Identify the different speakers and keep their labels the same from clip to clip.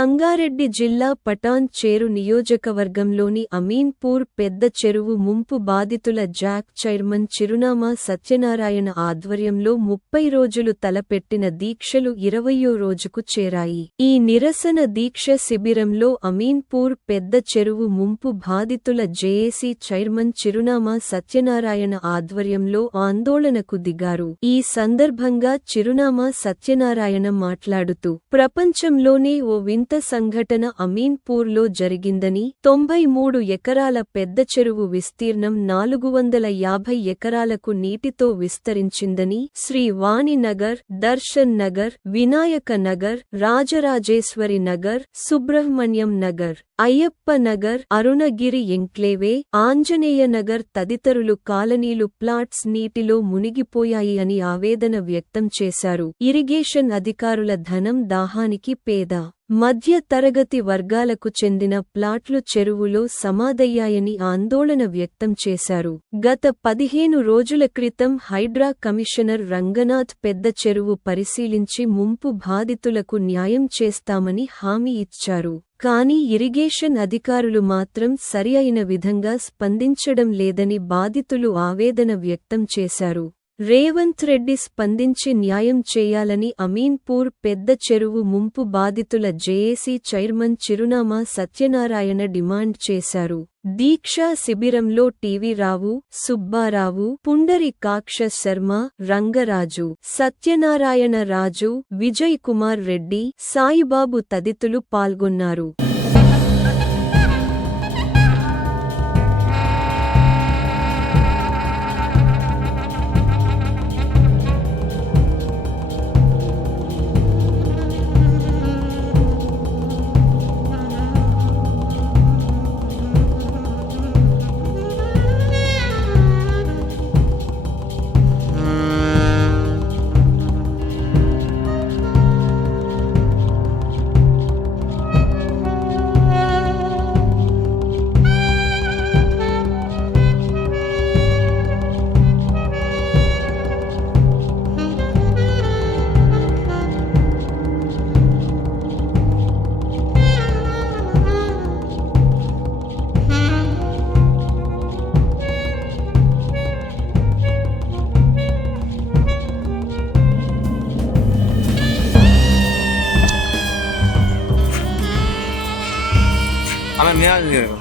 Speaker 1: సంగారెడ్డి జిల్లా పటాన్ చేరు నియోజకవర్గంలోని అమీన్పూర్ పెద్ద చెరువు ముంపు బాధితుల జాక్ చైర్మన్ చిరునామా సత్యనారాయణ ఆధ్వర్యంలో ముప్పై రోజులు తలపెట్టిన దీక్షలు ఇరవయో రోజుకు చేరాయి. ఈ నిరసన దీక్ష శిబిరంలో అమీన్పూర్ పెద్ద చెరువు ముంపు బాధితుల జేఏసీ చైర్మన్ చిరునామా సత్యనారాయణ ఆధ్వర్యంలో ఆందోళనకు దిగారు. ఈ సందర్భంగా చిరునామా సత్యనారాయణ మాట్లాడుతూ ప్రపంచంలోనే ఓ వింత సంఘటన అమీన్పూర్లో జరిగిందని తొంభై మూడు ఎకరాల పెద్ద చెరువు విస్తీర్ణం నాలుగు వందల యాభై ఎకరాలకు నీటితో విస్తరించిందని శ్రీ వాణినగర్ దర్శన్ నగర్ వినాయక నగర్ రాజరాజేశ్వరి నగర్ సుబ్రహ్మణ్యం నగర్ అయ్యప్ప నగర్ అరుణగిరి ఎంక్లేవే ఆంజనేయ నగర్ తదితరులు కాలనీలు ప్లాట్స్ నీటిలో మునిగిపోయాయి అని ఆవేదన వ్యక్తం చేశారు. ఇరిగేషన్ అధికారుల ధనం దాహానికి పేద మధ్య తరగతి వర్గాలకు చెందిన ప్లాట్లు చెరువులో సమాధయ్యాయని ఆందోళన వ్యక్తం చేశారు. గత పదిహేను రోజుల క్రితం హైడ్రా కమిషనర్ రంగనాథ్ పెద్ద చెరువు పరిశీలించి ముంపు బాధితులకు న్యాయం చేస్తామని హామీ ఇచ్చారు. కానీ ఇరిగేషన్ అధికారులు మాత్రం సరి అయిన విధంగా స్పందించడం లేదని బాధితులు ఆవేదన వ్యక్తం చేశారు. రేవంత్ రెడ్డి స్పందించి న్యాయం చేయాలని అమీన్పూర్ పెద్ద చెరువు ముంపు బాధితుల జేఏసీ చైర్మన్ చిరునామా సత్యనారాయణ డిమాండ్ చేశారు. దీక్షా శిబిరంలో టీవీ రావు సుబ్బారావు పుండరి కాక్ష శర్మ రంగరాజు సత్యనారాయణ రాజు విజయ్ కుమార్ రెడ్డి సాయిబాబు తదితులు పాల్గొన్నారు.
Speaker 2: అలా చేయరు.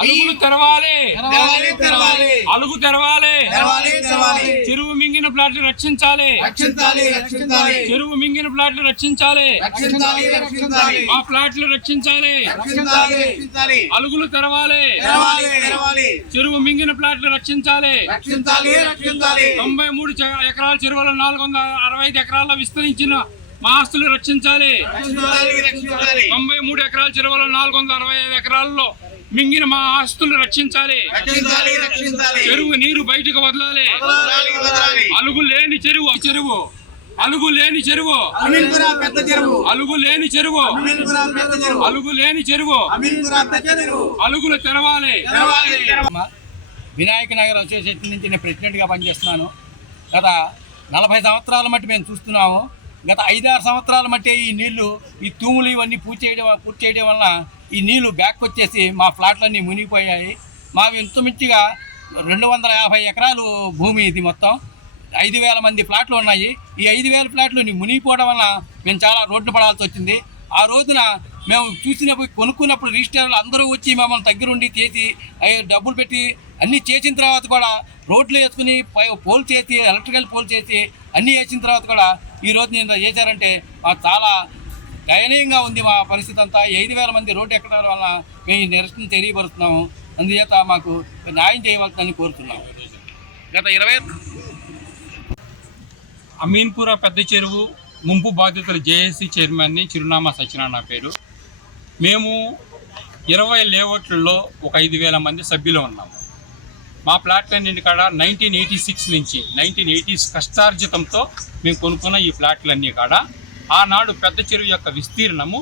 Speaker 3: అలుగులు తెరవాలి.
Speaker 4: తెరవాలి తెరవాలి.
Speaker 3: అలుగు తెరవాలి.
Speaker 4: తెరవాలి తెరవాలి.
Speaker 3: చెరువు మింగిన ప్లాట్లు రక్షించాలి.
Speaker 4: రక్షించాలి రక్షించాలి.
Speaker 3: చెరువు మింగిన ప్లాట్లు రక్షించాలి.
Speaker 4: రక్షించాలి రక్షించాలి.
Speaker 3: మా ప్లాట్లు రక్షించాలి.
Speaker 4: రక్షించాలి రక్షించాలి.
Speaker 3: అలుగులు తెరవాలి.
Speaker 4: తెరవాలి తెరవాలి.
Speaker 3: చెరువు మింగిన ప్లాట్లు రక్షించాలి.
Speaker 4: రక్షించాలి రక్షించాలి.
Speaker 3: తొంభై మూడు ఎకరాల చెరువుల నాలుగు వందల అరవై ఐదు ఎకరాల్లో విస్తరించిన మా ఆస్తులు రక్షించాలి తొంభై మూడు ఎకరాల చెరువుల నాలుగు వందల అరవై ఐదు ఎకరాల్లో మింగిన మా ఆస్తులు రక్షించాలి. చెరువు నీరు బయటకు వదలాలి. అలుగు లేని చెరువు చెరువు. అలుగు లేని చెరువు.
Speaker 4: అమీన్పుర పెద్ద చెరువు.
Speaker 3: అలుగు లేని చెరువు.
Speaker 4: అమీన్పుర పెద్ద చెరువు.
Speaker 3: అలుగు లేని చెరువు.
Speaker 4: అమీన్పుర పెద్ద చెరువు.
Speaker 3: అలుగులు తెరవాలి.
Speaker 4: తెరవాలి. తెరవాలి.
Speaker 5: వినాయక నగర్ అసోసియేషన్ నుంచి నేను ప్రెసిడెంట్గా పనిచేస్తున్నాను. గత నలభై సంవత్సరాల మట్టి మేము చూస్తున్నాము. గత ఐదారు సంవత్సరాల మట్టి ఈ నీళ్ళు ఈ తూములు ఇవన్నీ పూర్తి చేయడం పూర్తి చేయడం వల్ల ఈ నీళ్ళు బ్యాక్ వచ్చేసి మా ఫ్లాట్లన్నీ మునిగిపోయాయి. మావి ఇంచుమించుగా రెండు వందల యాభై ఎకరాలు భూమి ఇది మొత్తం. ఐదు వేల మంది ఫ్లాట్లు ఉన్నాయి. ఈ ఐదు వేల ఫ్లాట్లు మునిగిపోవడం వల్ల మేము చాలా రోడ్డు పడాల్సి వచ్చింది. ఆ రోజున మేము చూసినప్పుడు కొనుక్కున్నప్పుడు రిజిస్టర్లు అందరూ వచ్చి మమ్మల్ని దగ్గరుండి చేసి డబ్బులు పెట్టి అన్నీ చేసిన తర్వాత కూడా రోడ్లు వేసుకుని పోల్ చేసి ఎలక్ట్రికల్ పోల్ చేసి అన్నీ వేసిన తర్వాత కూడా ఈ నేను చేశారంటే మాకు చాలా దయనీయంగా ఉంది మా పరిస్థితి అంతా. ఐదు వేల మంది రోడ్డు ఎక్కడం వల్ల మేము ఈ నిరసన తెలియపరుస్తున్నాము. అందుచేత మాకు న్యాయం చేయవలసిందని కోరుతున్నాము. గత ఇరవై
Speaker 3: అమీన్పుర పెద్ద చెరువు ముంపు బాధితుల జేఏసీ చైర్మన్ని చిరునామా సత్యనారాయణ పేరు. మేము ఇరవై లేఅవుట్లలో ఒక ఐదు వేల మంది సభ్యులు ఉన్నాము. మా ప్లాట్లన్నింటి కాడ నైన్టీన్ ఎయిటీ సిక్స్ నుంచి నైన్టీన్ ఎయిటీస్ కష్టార్జితంతో మేము కొనుక్కున్న ఈ ప్లాట్లన్నీ కాడ ఆనాడు పెద్ద చెరువు యొక్క విస్తీర్ణము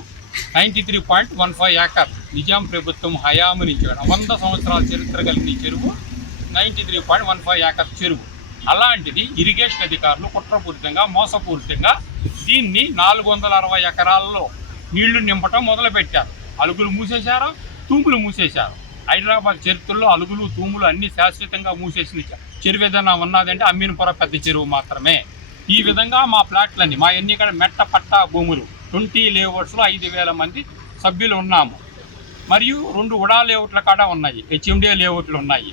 Speaker 3: ninety three point one five acre. Nizam ప్రభుత్వం హయాము నుంచి వంద సంవత్సరాల చరిత్ర కలిగిన చెరువు ninety three point one five acre చెరువు. అలాంటిది ఇరిగేషన్ అధికారులు కుట్రపూరితంగా మోసపూరితంగా దీన్ని నాలుగు వందల అరవై ఎకరాల్లో నీళ్ళు నింపటం మొదలుపెట్టారు. అలుగులు మూసేశారు? తూములు మూసేశారు. హైదరాబాద్ చరిత్రలో అలుగులు తూములు అన్ని శాశ్వతంగా మూసేసిన చెరువు ఏదైనా ఉన్నదంటే అమ్మీనపుర పెద్ద చెరువు మాత్రమే. ఈ విధంగా మా ప్లాట్లన్నీ మా ఎన్నికల మెట్ట పట్టా భూములు ట్వంటీ లేఅవుట్స్లో ఐదు వేల మంది సభ్యులు ఉన్నాము. మరియు రెండు ఉడా లేఅవుట్ల కాడ ఉన్నాయి హెచ్ఎండే లేఅవుట్లు ఉన్నాయి.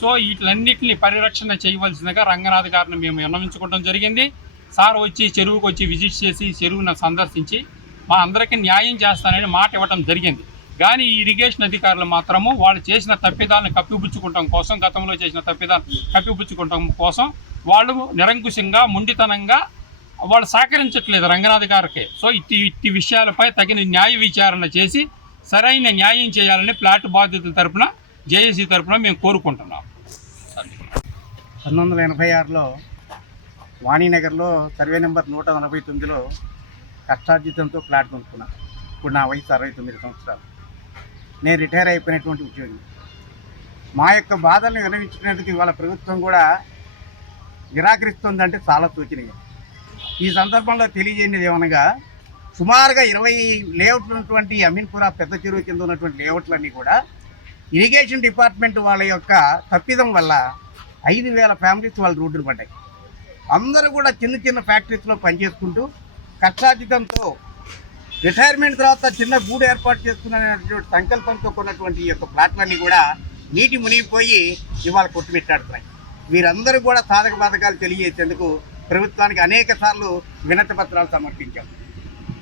Speaker 3: సో వీటిలన్నింటినీ పరిరక్షణ చేయవలసిందిగా రంగనాథ్ గారిని మేము విన్నవించుకోవడం జరిగింది. సార్ వచ్చి చెరువుకు వచ్చి విజిట్ చేసి చెరువును సందర్శించి మా అందరికీ న్యాయం చేస్తానని మాట ఇవ్వడం జరిగింది. కానీ ఈ ఇరిగేషన్ అధికారులు మాత్రము వాళ్ళు చేసిన తప్పిదాలను కప్పిపుచ్చుకోవటం కోసం గతంలో చేసిన తప్పిదాలు కప్పిపుచ్చుకోవటం కోసం వాళ్ళు నిరంకుశంగా ముండితనంగా వాళ్ళు సహకరించట్లేదు రంగనాథ్ గారికి. సో ఇట్టి ఇట్టి విషయాలపై తగిన న్యాయ విచారణ చేసి సరైన న్యాయం చేయాలని ప్లాట్ బాధితుల తరపున జేఏసీ తరపున మేము కోరుకుంటున్నాం.
Speaker 6: పంతొమ్మిది వందల ఎనభై ఆరులో వాణినగర్లో సర్వే నెంబర్ నూట ఎనభై తొమ్మిదిలో కష్టార్జితంతో ప్లాట్ కొనుక్కున్నాను ఇప్పుడు నా వయసు అరవై తొమ్మిది సంవత్సరాలు. నేను రిటైర్ అయిపోయినటువంటి ఉద్యోగి. మా యొక్క బాధల్ని విరమించినందుకు ఇవాళ ప్రభుత్వం కూడా నిరాకరిస్తుందంటే చాలా సూచనీయం. ఈ సందర్భంలో తెలియజేయనిది ఏమనగా సుమారుగా ఇరవై లేఅవుట్లు ఉన్నటువంటి అమీన్పుర పెద్ద చెరువు కింద ఉన్నటువంటి లేఅవుట్లన్నీ కూడా ఇరిగేషన్ డిపార్ట్మెంట్ వాళ్ళ యొక్క తప్పిదం వల్ల ఐదు వేల ఫ్యామిలీస్ వాళ్ళు రోడ్డును పడ్డాయి. అందరూ కూడా చిన్న చిన్న ఫ్యాక్టరీస్లో పనిచేసుకుంటూ కష్టార్జితంతో రిటైర్మెంట్ తర్వాత చిన్న గూడు ఏర్పాటు చేసుకున్నటువంటి సంకల్పంతో కొన్నటువంటి ఈ యొక్క ప్లాట్లన్నీ కూడా నీటి మునిగిపోయి ఇవాళ కొట్టుమిట్టాడుతున్నాయి. వీరందరూ కూడా సాధక బాధకాలు తెలియజేసేందుకు ప్రభుత్వానికి అనేక సార్లు వినతి పత్రాలు సమర్పించాం.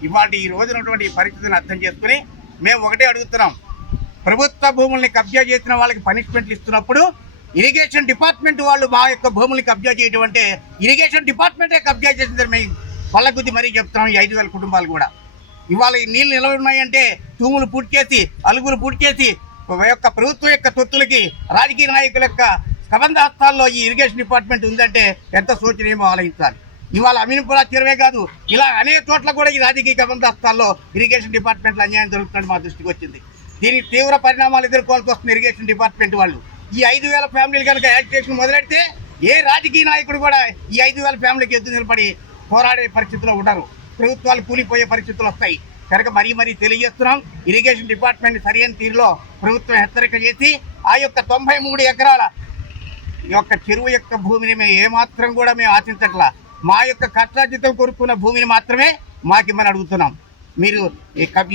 Speaker 6: ఇవాటి ఈ రోజునటువంటి పరిస్థితిని అర్థం చేసుకుని మేము ఒకటే అడుగుతున్నాం. ప్రభుత్వ భూముల్ని కబ్జా చేసిన వాళ్ళకి పనిష్మెంట్లు ఇస్తున్నప్పుడు ఇరిగేషన్ డిపార్ట్మెంట్ వాళ్ళు మా యొక్క భూముల్ని కబ్జా చేయటం అంటే ఇరిగేషన్ డిపార్ట్మెంటే కబ్జా చేసిందని మేము వాళ్ళ గుద్ది మరీ చెప్తున్నాం ఈ ఐదు వేల కుటుంబాలు కూడా. ఇవాళ ఈ నీళ్ళు నిలవ ఉన్నాయంటే తూములు పూడ్చేసి అలుగులు పూడ్చేసి యొక్క ప్రభుత్వం యొక్క తొత్తులకి రాజకీయ నాయకుల యొక్క కబంధ హస్తాల్లో ఈ ఇరిగేషన్ డిపార్ట్మెంట్ ఉందంటే ఎంత శోచనీయమో ఆలోచించాలి. ఇవాళ అమీన్పురా చెరువే కాదు ఇలా అనేక చోట్ల కూడా ఈ రాజకీయ కబంధ హస్తాల్లో ఇరిగేషన్ డిపార్ట్మెంట్లో అన్యాయం జరుగుతుందని మా దృష్టికి వచ్చింది. దీనికి తీవ్ర పరిణామాలు ఎదుర్కోవాల్సి వస్తుంది ఇరిగేషన్ డిపార్ట్మెంట్ వాళ్ళు. ఈ ఐదు వేల ఫ్యామిలీలు కనుక యాక్టివేషన్ మొదలెడితే ఏ రాజకీయ నాయకుడు కూడా ఈ ఐదు వేల ఫ్యామిలీకి ఎదురు నిలబడి పోరాడే పరిస్థితిలో ఉండరు. ప్రభుత్వాలు కూలిపోయే పరిస్థితులు వస్తాయి. కనుక మరీ మరీ తెలియజేస్తున్నాం. ఇరిగేషన్ డిపార్ట్మెంట్ సరైన తీరులో ప్రభుత్వం హెచ్చరిక చేసి ఆ యొక్క తొంభై మూడు ఎకరాల ఈ యొక్క చెరువు యొక్క భూమిని మేము ఏమాత్రం కూడా మేము ఆశించట్లా. మా యొక్క కష్టార్జితం కొనుక్కున్న భూమిని మాత్రమే మాకు మాకిమ్మని అడుగుతున్నాం. మీరు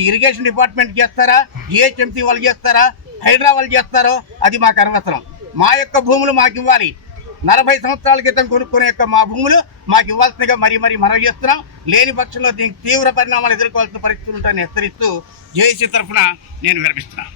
Speaker 6: ఇరిగేషన్ డిపార్ట్మెంట్ చేస్తారా? జిహెచ్ఎంసీ వాళ్ళు చేస్తారా? హైడ్రా వాళ్ళు చేస్తారో? అది మాకు అనవసరం. మా యొక్క భూములు మాకు ఇవ్వాలి. నలభై సంవత్సరాల క్రితం కొనుక్కునే యొక్క మా భూములు మాకు ఇవ్వాల్సిందిగా మరీ మరీ మనవి చేస్తున్నాం. లేని పక్షంలో దీనికి తీవ్ర పరిణామాలు ఎదుర్కోవాల్సిన పరిస్థితులు ఉంటాయని హెచ్చరిస్తూ జేఏసీ తరఫున నేను విరమిస్తున్నాను